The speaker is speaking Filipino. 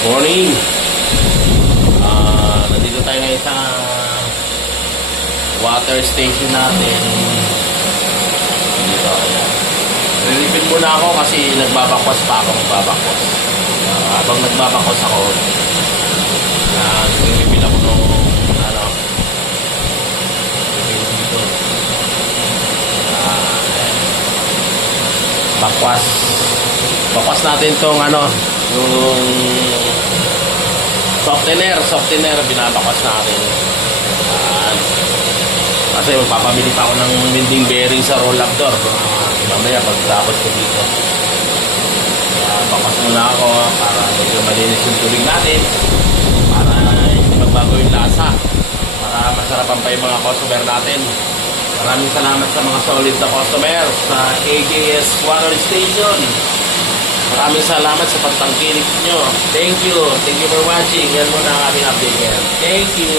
Morning! Nandito tayo ngayon sa water station natin. Dito, ayan. Rilipin muna ako kasi nagbabakwas pa ako. Habang nagbabakwas ako, nilipin ako nung dito. Bakwas natin tong yung softener, binabakwas natin. Kasi magpapabili pa ako ng winding bearing sa roll-up door. Mamaya pagtapos ko dito. Bakwas muna ako para medyo malinis yung tubig natin. Para hindi magbago yung lasa. Para masarapan pa yung mga customer natin. Maraming salamat sa mga solid na customer sa AJS Water Station. Maraming salamat sa pagtangkilik nyo. Thank you for watching. Yan muna ang aming update ngayon. Thank you.